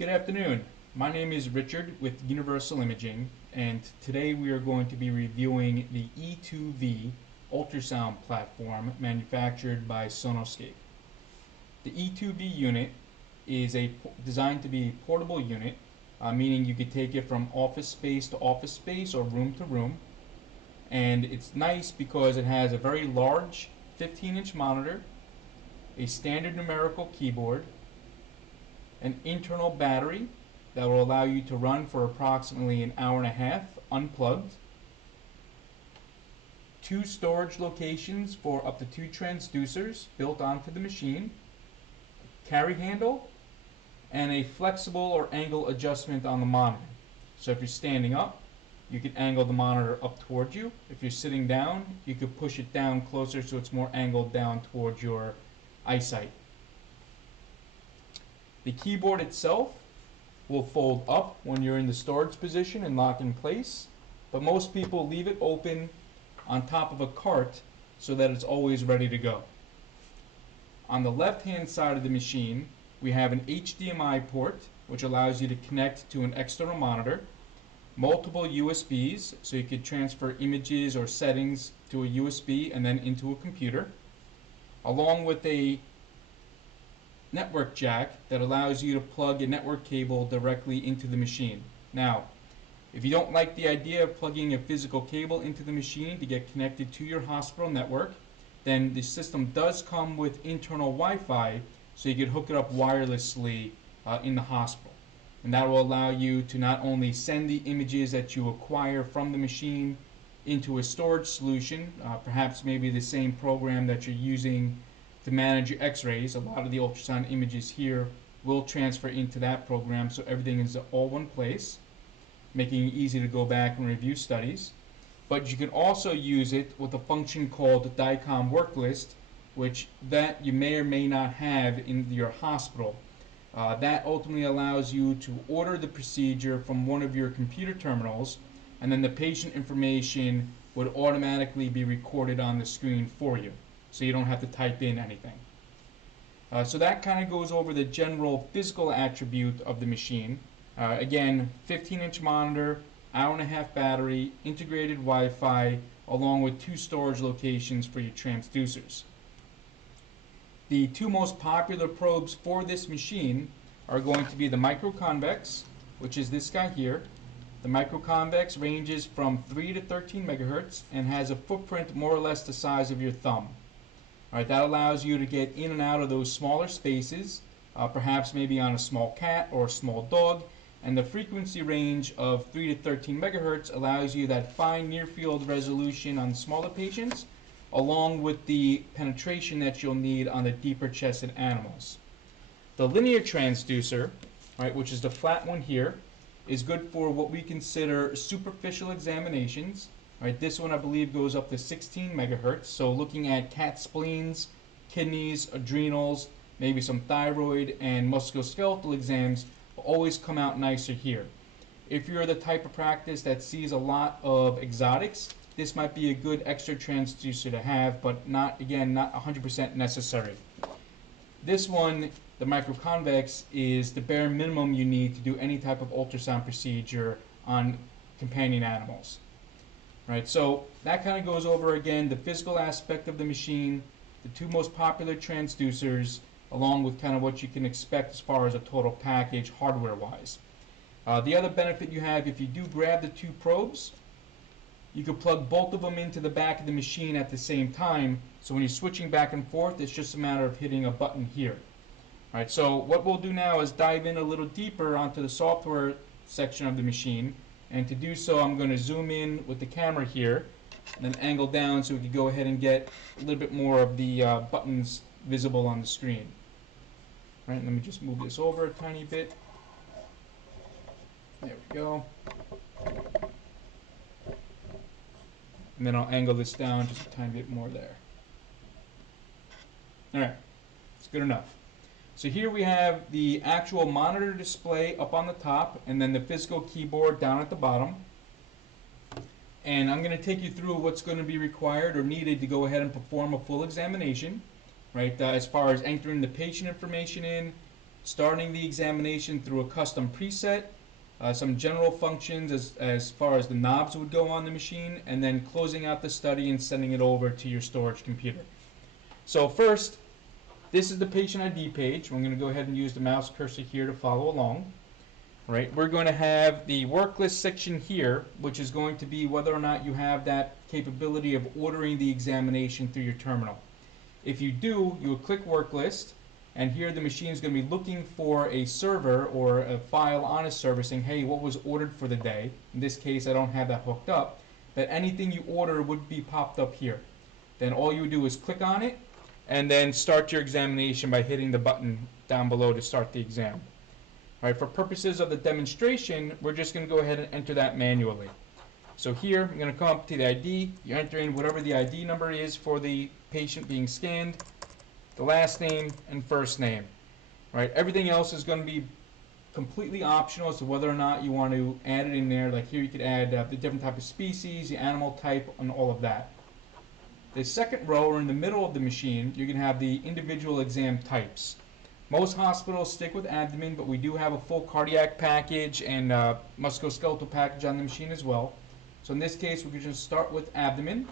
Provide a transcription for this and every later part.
Good afternoon. My name is Richard with Universal Imaging, and today we are going to be reviewing the E2V ultrasound platform manufactured by Sonoscape. The E2V unit is designed to be a portable unit, meaning you could take it from office space to office space or room to room. And it's nice because it has a very large 15-inch monitor, a standard numerical keyboard, an internal battery that will allow you to run for approximately an hour and a half unplugged, 2 storage locations for up to 2 transducers built onto the machine, carry handle, and a flexible or angle adjustment on the monitor. So if you're standing up, you can angle the monitor up towards you. If you're sitting down, you could push it down closer so it's more angled down towards your eyesight. The keyboard itself will fold up when you're in the storage position and lock in place, but most people leave it open on top of a cart so that it's always ready to go. On the left hand side of the machine, we have an HDMI port which allows you to connect to an external monitor, multiple USBs so you could transfer images or settings to a USB and then into a computer, along with a network jack that allows you to plug a network cable directly into the machine. Now, if you don't like the idea of plugging a physical cable into the machine to get connected to your hospital network, then the system does come with internal Wi-Fi, so you can hook it up wirelessly in the hospital. And that will allow you to not only send the images that you acquire from the machine into a storage solution, perhaps maybe the same program that you're using to manage your x-rays. A lot of the ultrasound images here will transfer into that program, so everything is all one place, making it easy to go back and review studies. But you can also use it with a function called DICOM work list, which that you may or may not have in your hospital. That ultimately allows you to order the procedure from one of your computer terminals, and then the patient information would automatically be recorded on the screen for you, so you don't have to type in anything. So that kind of goes over the general physical attribute of the machine. Again, 15-inch monitor, hour and a half battery, integrated Wi-Fi, along with 2 storage locations for your transducers. The 2 most popular probes for this machine are going to be the microconvex, which is this guy here. The microconvex ranges from 3 to 13 megahertz and has a footprint more or less the size of your thumb. Alright, that allows you to get in and out of those smaller spaces, perhaps maybe on a small cat or a small dog, and the frequency range of 3 to 13 megahertz allows you that fine near-field resolution on smaller patients, along with the penetration that you'll need on the deeper chested animals. The linear transducer, right, which is the flat one here, is good for what we consider superficial examinations. Right, this one I believe goes up to 16 megahertz, so looking at cat spleens, kidneys, adrenals, maybe some thyroid and musculoskeletal exams will always come out nicer here. If you're the type of practice that sees a lot of exotics, this might be a good extra transducer to have, but not 100% necessary. This one, the microconvex, is the bare minimum you need to do any type of ultrasound procedure on companion animals. Right, so that kind of goes over again the physical aspect of the machine, the 2 most popular transducers, along with kind of what you can expect as far as a total package hardware-wise. The other benefit you have, if you do grab the 2 probes, you can plug both of them into the back of the machine at the same time, so when you're switching back and forth, it's just a matter of hitting a button here. All right, so what we'll do now is dive in a little deeper onto the software section of the machine. And to do so, I'm going to zoom in with the camera here and then angle down so we can go ahead and get a little bit more of the buttons visible on the screen. All right, let me just move this over a tiny bit. There we go. And then I'll angle this down just a tiny bit more there. All right, it's good enough. So here we have the actual monitor display up on the top and then the physical keyboard down at the bottom. And I'm going to take you through what's going to be required or needed to go ahead and perform a full examination, right? As far as entering the patient information in, starting the examination through a custom preset, some general functions as far as the knobs would go on the machine, and then closing out the study and sending it over to your storage computer. So first, this is the patient ID page. I'm going to go ahead and use the mouse cursor here to follow along. Right, we're going to have the work list section here, which is going to be whether or not you have that capability of ordering the examination through your terminal. If you do, you will click work list, and here the machine is going to be looking for a server or a file on a server saying, hey, what was ordered for the day? In this case, I don't have that hooked up, but anything you order would be popped up here. Then all you would do is click on it, and then start your examination by hitting the button down below to start the exam. All right, for purposes of the demonstration, we're just going to go ahead and enter that manually. So here, I'm going to come up to the ID. You enter in whatever the ID number is for the patient being scanned, the last name, and first name. All right, everything else is going to be completely optional as to whether or not you want to add it in there. Like here, you could add the different type of species, the animal type, and all of that. The second row, or in the middle of the machine, you're going to have the individual exam types. Most hospitals stick with abdomen, but we do have a full cardiac package and musculoskeletal package on the machine as well. So in this case, we can just start with abdomen.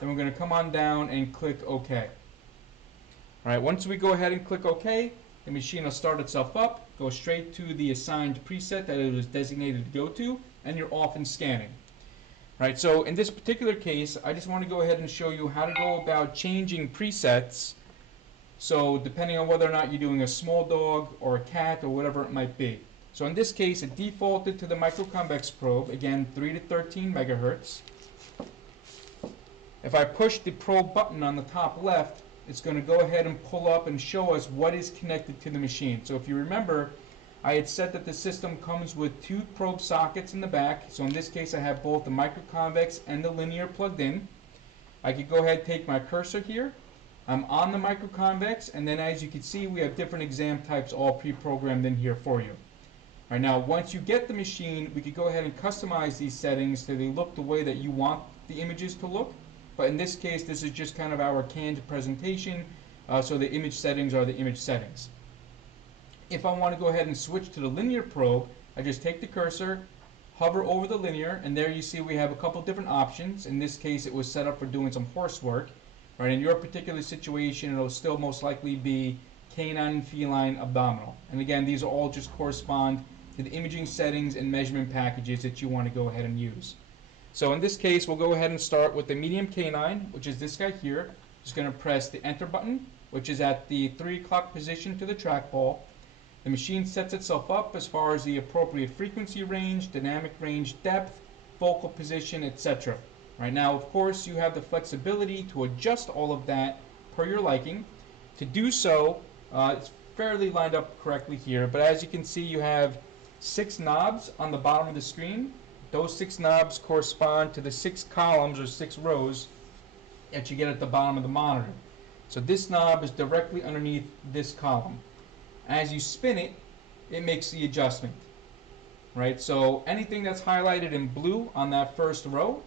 Then we're going to come on down and click OK. All right, once we go ahead and click OK, the machine will start itself up, go straight to the assigned preset that it was designated to go to, and you're off and scanning. All right, so in this particular case, I just want to go ahead and show you how to go about changing presets. So depending on whether or not you're doing a small dog or a cat or whatever it might be. So in this case, it defaulted to the microconvex probe, again 3 to 13 megahertz. If I push the probe button on the top left, it's going to go ahead and pull up and show us what is connected to the machine. So if you remember, I had said that the system comes with 2 probe sockets in the back. So in this case, I have both the microconvex and the linear plugged in. I could go ahead and take my cursor here. I'm on the microconvex, and then as you can see, we have different exam types all pre-programmed in here for you. All right, now once you get the machine, we could go ahead and customize these settings so they look the way that you want the images to look. But in this case, this is just kind of our canned presentation, so the image settings are the image settings. If I want to go ahead and switch to the linear probe, I just take the cursor, hover over the linear, and there you see we have a couple different options. In this case, it was set up for doing some horse work. Right, in your particular situation, it'll still most likely be canine and feline abdominal. And again, these all just correspond to the imaging settings and measurement packages that you want to go ahead and use. So in this case, we'll go ahead and start with the medium canine, which is this guy here. Just going to press the enter button, which is at the 3 o'clock position to the trackball. The machine sets itself up as far as the appropriate frequency range, dynamic range, depth, focal position, etc. Right now, of course, you have the flexibility to adjust all of that per your liking. To do so, it's fairly lined up correctly here, but as you can see, you have 6 knobs on the bottom of the screen. Those 6 knobs correspond to the 6 columns or 6 rows that you get at the bottom of the monitor. So this knob is directly underneath this column. As you spin it, it makes the adjustment. Right? So anything that's highlighted in blue on that first row,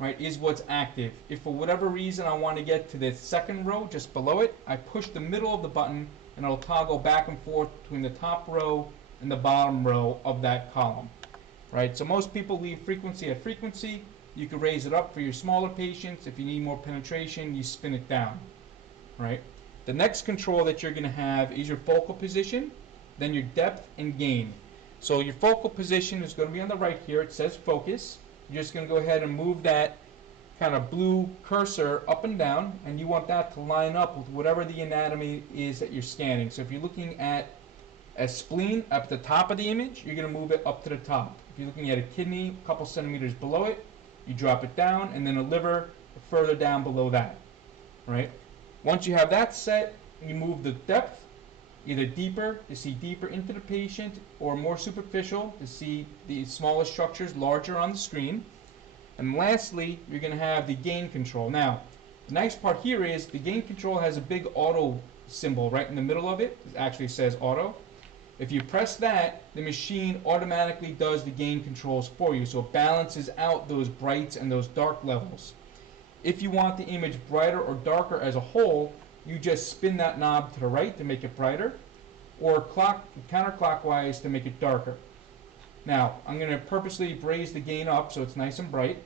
right, is what's active. If for whatever reason I want to get to the second row just below it, I push the middle of the button and it'll toggle back and forth between the top row and the bottom row of that column. Right, so most people leave frequency at frequency. You can raise it up for your smaller patients. If you need more penetration, you spin it down. Right. The next control that you're going to have is your focal position, then your depth and gain. So your focal position is going to be on the right here. It says focus. You're just going to go ahead and move that kind of blue cursor up and down, and you want that to line up with whatever the anatomy is that you're scanning. So if you're looking at a spleen up at the top of the image, you're going to move it up to the top. If you're looking at a kidney a couple centimeters below it, you drop it down, and then a liver further down below that. Right? Once you have that set, you move the depth either deeper to see deeper into the patient, or more superficial to see the smaller structures larger on the screen. And lastly, you're going to have the gain control. Now, the nice part here is the gain control has a big auto symbol right in the middle of it. It actually says auto. If you press that, the machine automatically does the gain controls for you, so it balances out those brights and those dark levels. If you want the image brighter or darker as a whole, you just spin that knob to the right to make it brighter, or counterclockwise to make it darker. Now, I'm going to purposely raise the gain up so it's nice and bright.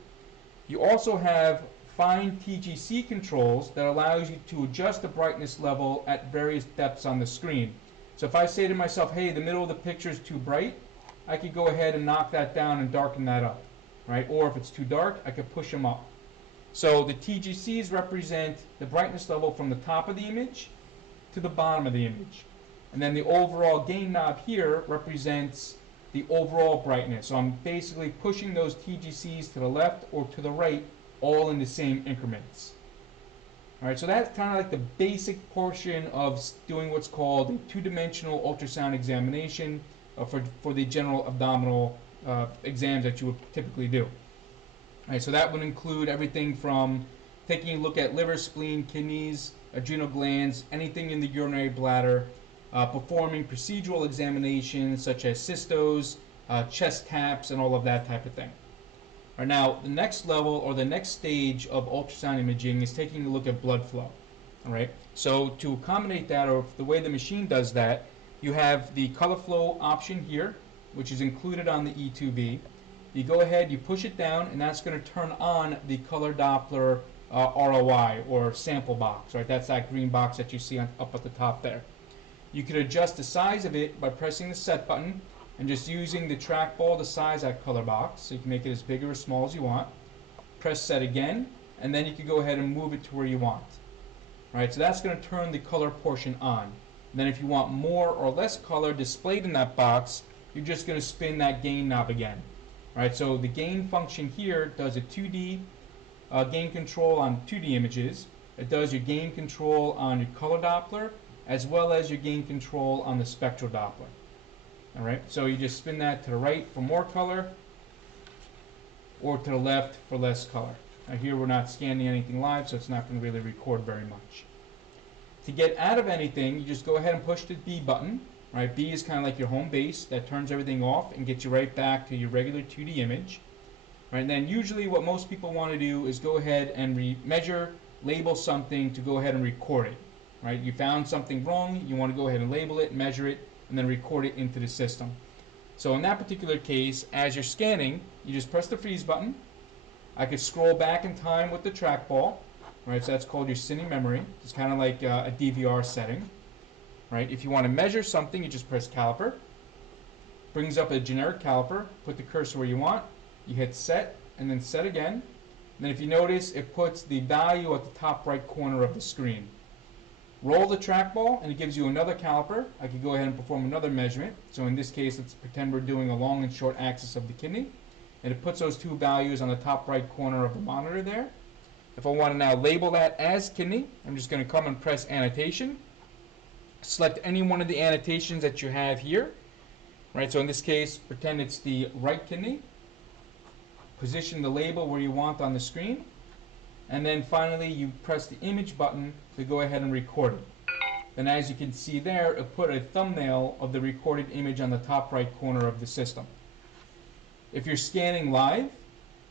You also have fine TGC controls that allows you to adjust the brightness level at various depths on the screen. So if I say to myself, hey, the middle of the picture is too bright, I could go ahead and knock that down and darken that up, right? Or if it's too dark, I could push them up. So the TGCs represent the brightness level from the top of the image to the bottom of the image. And then the overall gain knob here represents the overall brightness. So I'm basically pushing those TGCs to the left or to the right, all in the same increments. All right, so that's kind of like the basic portion of doing what's called a two-dimensional ultrasound examination for the general abdominal exams that you would typically do. All right, so that would include everything from taking a look at liver, spleen, kidneys, adrenal glands, anything in the urinary bladder, performing procedural examinations such as cystos, chest taps, and all of that type of thing. All right, now, the next level or the next stage of ultrasound imaging is taking a look at blood flow. All right, so to accommodate that, or the way the machine does that, you have the color flow option here, which is included on the E2V. You go ahead, you push it down, and that's going to turn on the color Doppler ROI, or sample box, right? That's that green box that you see up at the top there. You can adjust the size of it by pressing the set button and just using the trackball to size that color box. So you can make it as big or as small as you want. Press set again, and then you can go ahead and move it to where you want. All right, so that's going to turn the color portion on. And then if you want more or less color displayed in that box, you're just going to spin that gain knob again. All right, so the gain function here does a 2D gain control on 2D images. It does your gain control on your color Doppler, as well as your gain control on the spectral Doppler. All right, so you just spin that to the right for more color, or to the left for less color. Now here we're not scanning anything live, so it's not going to really record very much. To get out of anything, you just go ahead and push the B button. Right, B is kind of like your home base that turns everything off and gets you right back to your regular 2D image. Right, and then usually what most people want to do is go ahead and measure, label something to go ahead and record it. Right, you found something wrong, you want to go ahead and label it, measure it, and then record it into the system. So in that particular case, as you're scanning, you just press the freeze button. I could scroll back in time with the trackball. Right, so that's called your cine memory. It's kind of like a DVR setting. Right, if you want to measure something, you just press caliper. Brings up a generic caliper. Put the cursor where you want. You hit set, and then set again. And then if you notice, it puts the value at the top right corner of the screen. Roll the trackball, and it gives you another caliper. I could go ahead and perform another measurement. So in this case, let's pretend we're doing a long and short axis of the kidney. And it puts those two values on the top right corner of the monitor there. If I want to now label that as kidney, I'm just going to come and press annotation. Select any one of the annotations that you have here. Right, so in this case, pretend it's the right kidney. Position the label where you want on the screen. And then finally, you press the image button to go ahead and record it. Then as you can see there, it put a thumbnail of the recorded image on the top right corner of the system. If you're scanning live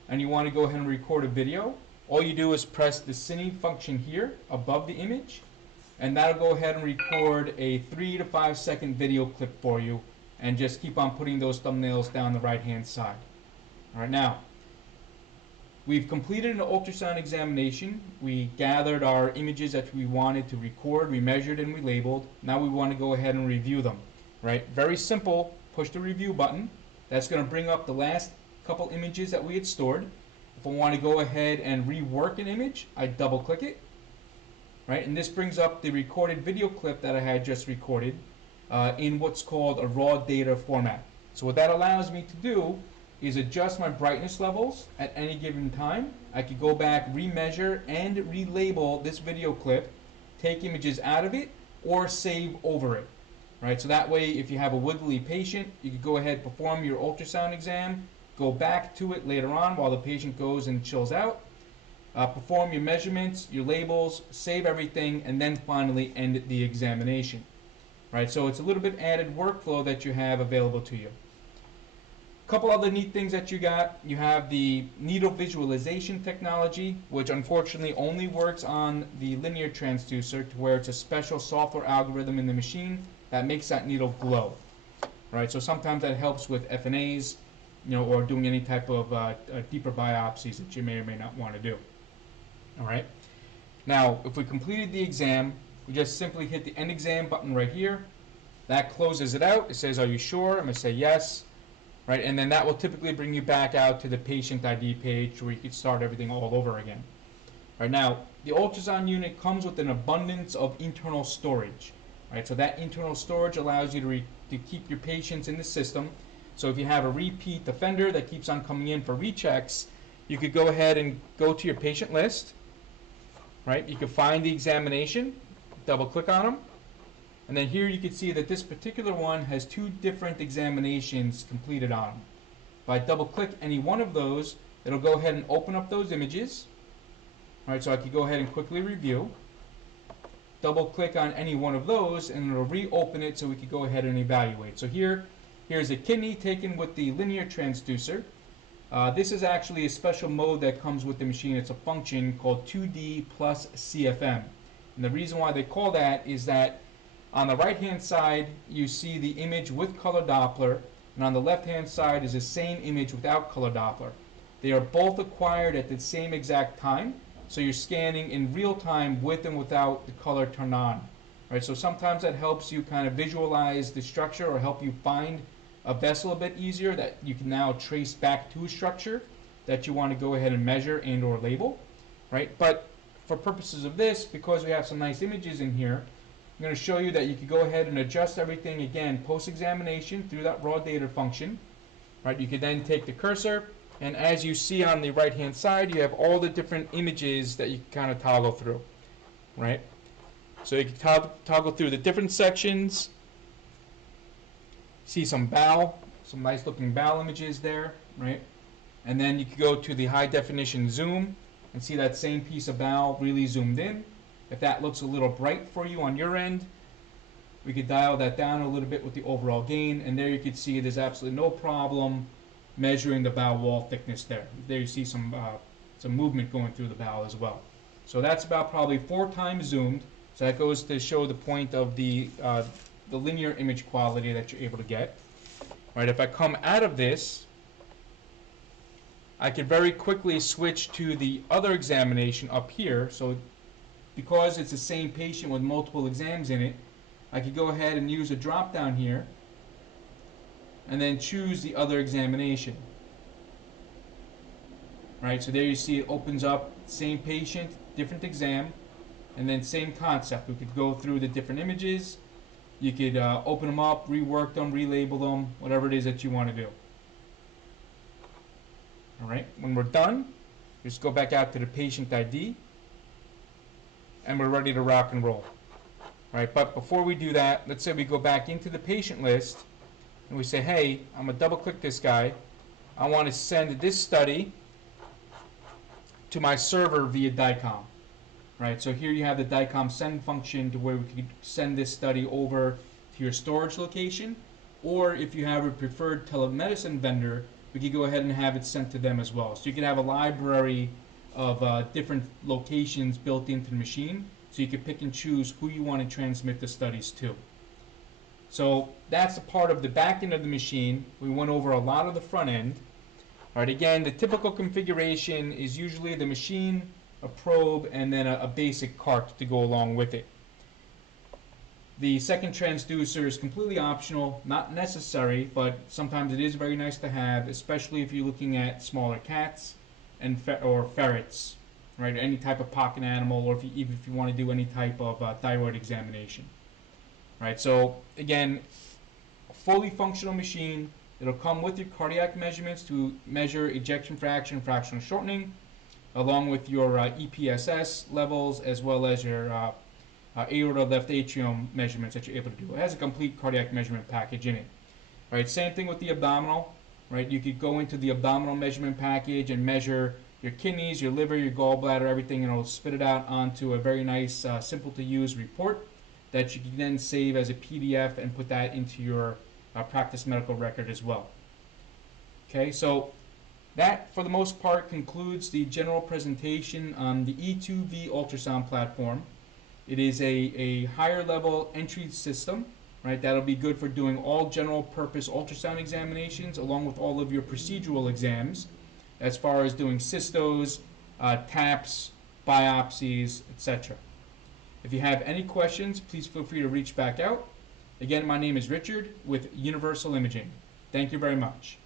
and you want to go ahead and record a video, all you do is press the cine function here above the image, and that'll go ahead and record a 3 to 5 second video clip for you, and just keep on putting those thumbnails down the right hand side. All right, now we've completed an ultrasound examination. We gathered our images that we wanted to record, we measured and we labeled. Now we want to go ahead and review them. Right, very simple. Push the review button. That's going to bring up the last couple images that we had stored. If I want to go ahead and rework an image, I double click it. Right, and this brings up the recorded video clip that I had just recorded in what's called a raw data format. So what that allows me to do is adjust my brightness levels at any given time. I could go back, remeasure, and relabel this video clip, take images out of it, or save over it. Right, so that way if you have a wiggly patient, you could go ahead, perform your ultrasound exam, go back to it later on while the patient goes and chills out, perform your measurements, your labels, save everything, and then finally end the examination. Right, so it's a little bit added workflow that you have available to you. A couple other neat things that you got. You have the needle visualization technology, which unfortunately only works on the linear transducer, to where it's a special software algorithm in the machine that makes that needle glow. Right, so sometimes that helps with FNAs, or doing any type of deeper biopsies that you may or may not want to do. All right. Now, if we completed the exam, we just simply hit the end exam button right here. That closes it out. It says, "Are you sure?" I'm going to say yes. Right, and then that will typically bring you back out to the patient ID page where you can start everything all over again. Right, now, the ultrasound unit comes with an abundance of internal storage. Right, so that internal storage allows you to keep your patients in the system. So if you have a repeat offender that keeps on coming in for rechecks, you could go ahead and go to your patient list. Right, you can find the examination, double click on them, and then here you can see that this particular one has 2 different examinations completed on them. If I double click any one of those, it'll go ahead and open up those images. All right, so I could go ahead and quickly review. Double click on any one of those and it'll reopen it so we could go ahead and evaluate. So here's a kidney taken with the linear transducer. This is actually a special mode that comes with the machine. It's a function called 2D plus CFM. And the reason why they call that is that on the right hand side you see the image with color Doppler, and on the left hand side is the same image without color Doppler. They are both acquired at the same exact time, so you're scanning in real time with and without the color turned on. Right, so sometimes that helps you kind of visualize the structure or help you find a vessel a bit easier that you can now trace back to a structure that you want to go ahead and measure and or label. Right, but for purposes of this, because we have some nice images in here, I'm going to show you that you can go ahead and adjust everything again post-examination through that raw data function. Right, you can then take the cursor, and as you see on the right hand side, you have all the different images that you can kind of toggle through. Right, so you can toggle through the different sections. See some bowel, some nice looking bowel images there, right? And then you can go to the high definition zoom and see that same piece of bowel really zoomed in. If that looks a little bright for you on your end, we could dial that down a little bit with the overall gain, and there you can see there's absolutely no problem measuring the bowel wall thickness there. There you see some movement going through the bowel as well. So that's about probably 4 times zoomed. So that goes to show the point of the linear image quality that you're able to get. Right, if I come out of this, I can very quickly switch to the other examination up here. So because it's the same patient with multiple exams in it, I could go ahead and use a drop down here and then choose the other examination. Right, so there you see it opens up, same patient, different exam, and then same concept. We could go through the different images. You could open them up, rework them, relabel them, whatever it is that you want to do. All right, when we're done, just go back out to the patient ID, and we're ready to rock and roll. All right, but before we do that, let's say we go back into the patient list, and we say, hey, I'm going to double click this guy. I want to send this study to my server via DICOM. Right, so here you have the DICOM send function to where we can send this study over to your storage location, or if you have a preferred telemedicine vendor, we can go ahead and have it sent to them as well. So you can have a library of different locations built into the machine, so you can pick and choose who you want to transmit the studies to. So that's a part of the back end of the machine. We went over a lot of the front end. All right, again, the typical configuration is usually the machine, a probe, and then a basic cart to go along with it. The second transducer is completely optional, not necessary, but sometimes it is very nice to have, especially if you're looking at smaller cats and or ferrets, right? Or any type of pocket animal, or even if you want to do any type of thyroid examination, right? So again, a fully functional machine. It'll come with your cardiac measurements to measure ejection fraction, fractional shortening, along with your EPSS levels, as well as your aorta left atrium measurements that you're able to do. It has a complete cardiac measurement package in it. Right, same thing with the abdominal. Right, you could go into the abdominal measurement package and measure your kidneys, your liver, your gallbladder, everything, and it'll spit it out onto a very nice, simple to use report that you can then save as a PDF and put that into your practice medical record as well. Okay, so that, for the most part, concludes the general presentation on the E2V ultrasound platform. It is a higher level entry system, right? That'll be good for doing all general purpose ultrasound examinations along with all of your procedural exams as far as doing cystos, taps, biopsies, etc. If you have any questions, please feel free to reach back out. Again, my name is Richard with Universal Imaging. Thank you very much.